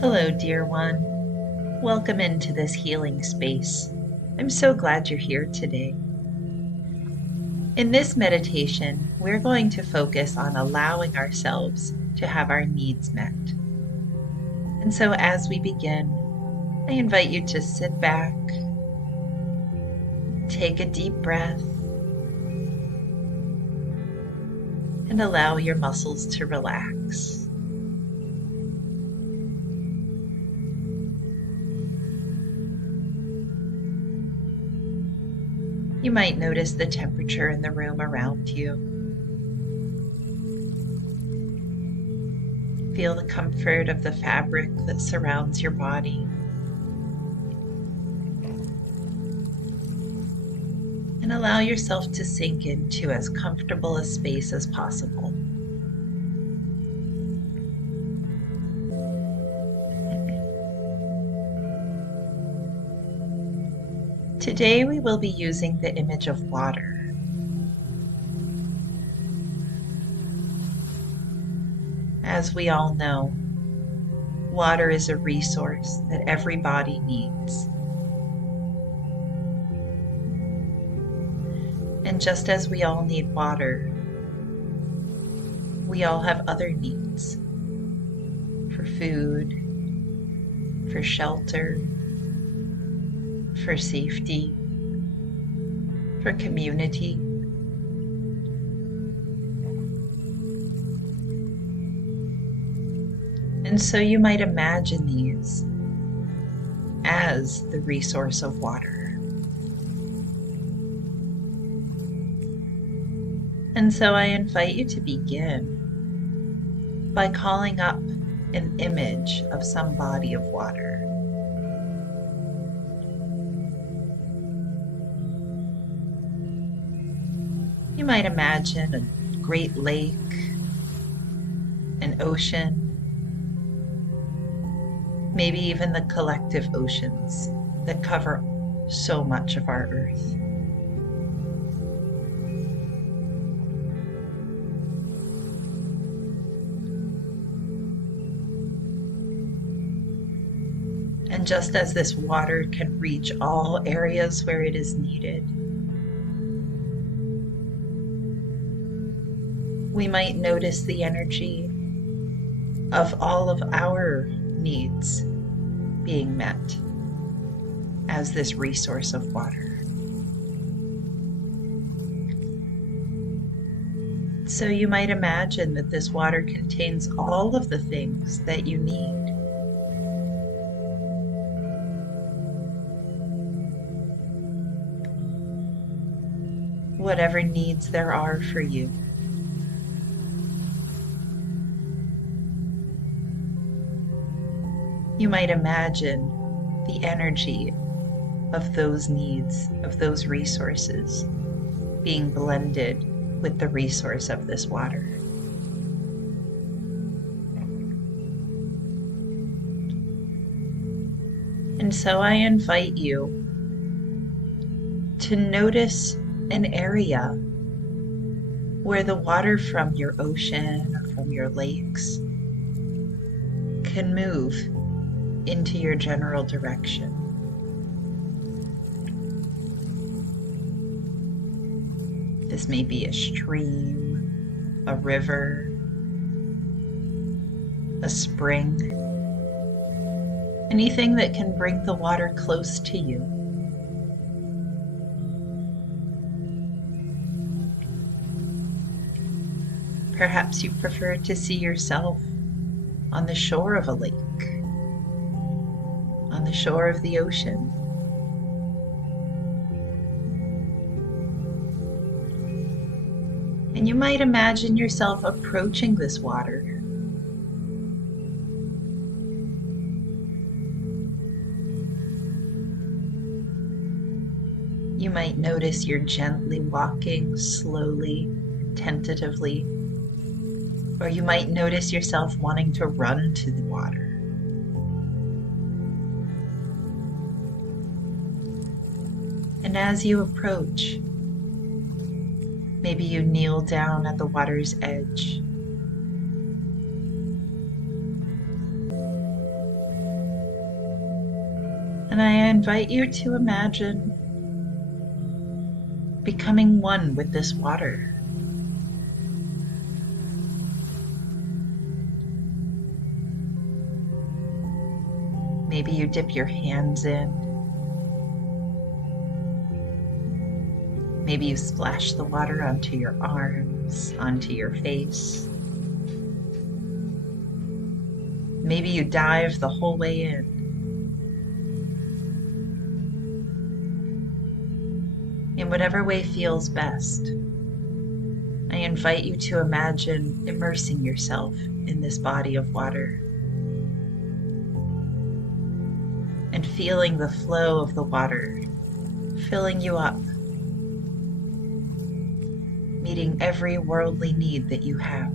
Hello, dear one. Welcome into this healing space. I'm so glad you're here today. In this meditation, we're going to focus on allowing ourselves to have our needs met. And so as we begin, I invite you to sit back, take a deep breath, and allow your muscles to relax. You might notice the temperature in the room around you. Feel the comfort of the fabric that surrounds your body. And allow yourself to sink into as comfortable a space as possible. Today we will be using the image of water. As we all know, water is a resource that every body needs. And just as we all need water, we all have other needs for food, for shelter, for safety, for community. And so you might imagine these as the resource of water. And so I invite you to begin by calling up an image of some body of water. You might imagine a great lake, an ocean, maybe even the collective oceans that cover so much of our earth. And just as this water can reach all areas where it is needed, we might notice the energy of all of our needs being met as this resource of water. So you might imagine that this water contains all of the things that you need. Whatever needs there are for you. You might imagine the energy of those needs, of those resources, being blended with the resource of this water. And so I invite you to notice an area where the water from your ocean or from your lakes can move into your general direction. This may be a stream, a river, a spring, anything that can bring the water close to you. Perhaps you prefer to see yourself on the shore of a lake, on the shore of the ocean. And you might imagine yourself approaching this water. You might notice you're gently walking slowly, tentatively, or you might notice yourself wanting to run to the water. And as you approach, maybe you kneel down at the water's edge. And I invite you to imagine becoming one with this water. Maybe you dip your hands in. Maybe you splash the water onto your arms, onto your face. Maybe you dive the whole way in. In whatever way feels best, I invite you to imagine immersing yourself in this body of water and feeling the flow of the water filling you up, meeting every worldly need that you have.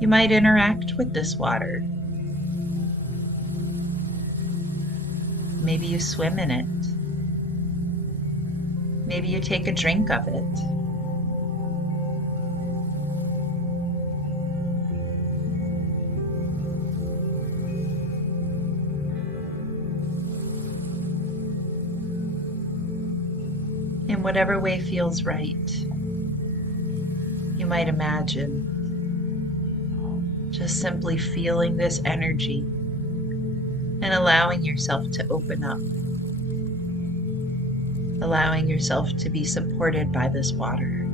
You might interact with this water. Maybe you swim in it. Maybe you take a drink of it. In whatever way feels right, you might imagine just simply feeling this energy and allowing yourself to open up, allowing yourself to be supported by this water.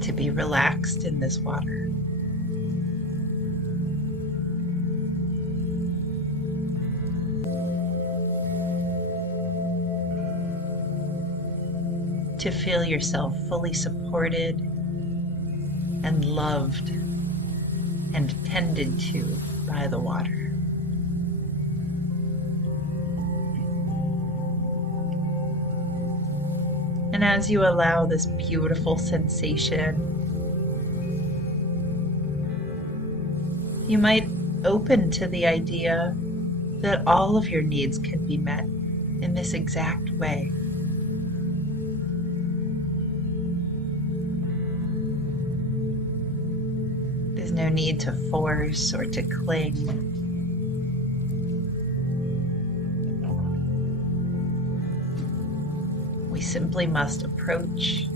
To be relaxed in this water. To feel yourself fully supported and loved and tended to by the water. And as you allow this beautiful sensation, you might open to the idea that all of your needs can be met in this exact way. There's no need to force or to cling. We simply must approach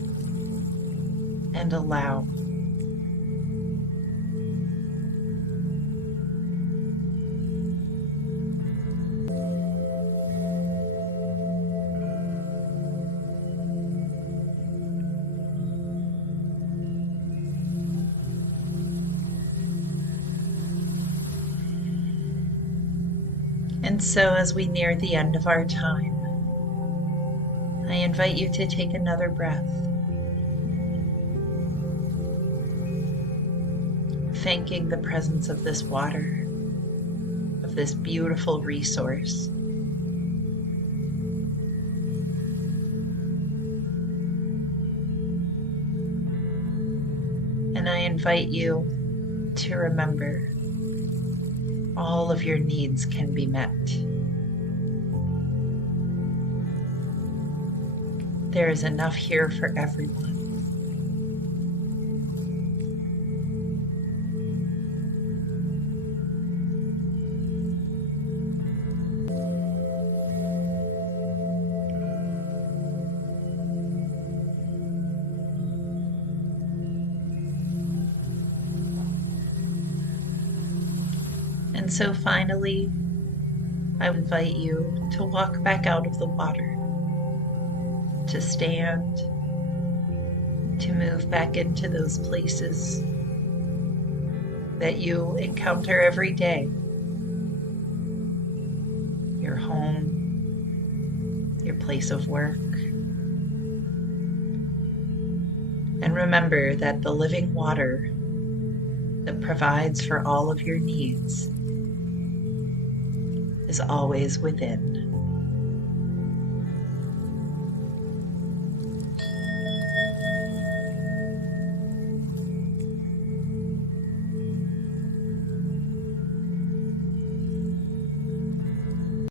and allow. And so as we near the end of our time, I invite you to take another breath, thanking the presence of this water, of this beautiful resource. And I invite you to remember all of your needs can be met. There is enough here for everyone. And so finally, I invite you to walk back out of the water, to stand, to move back into those places that you encounter every day. Your home, your place of work. And remember that the living water that provides for all of your needs is always within.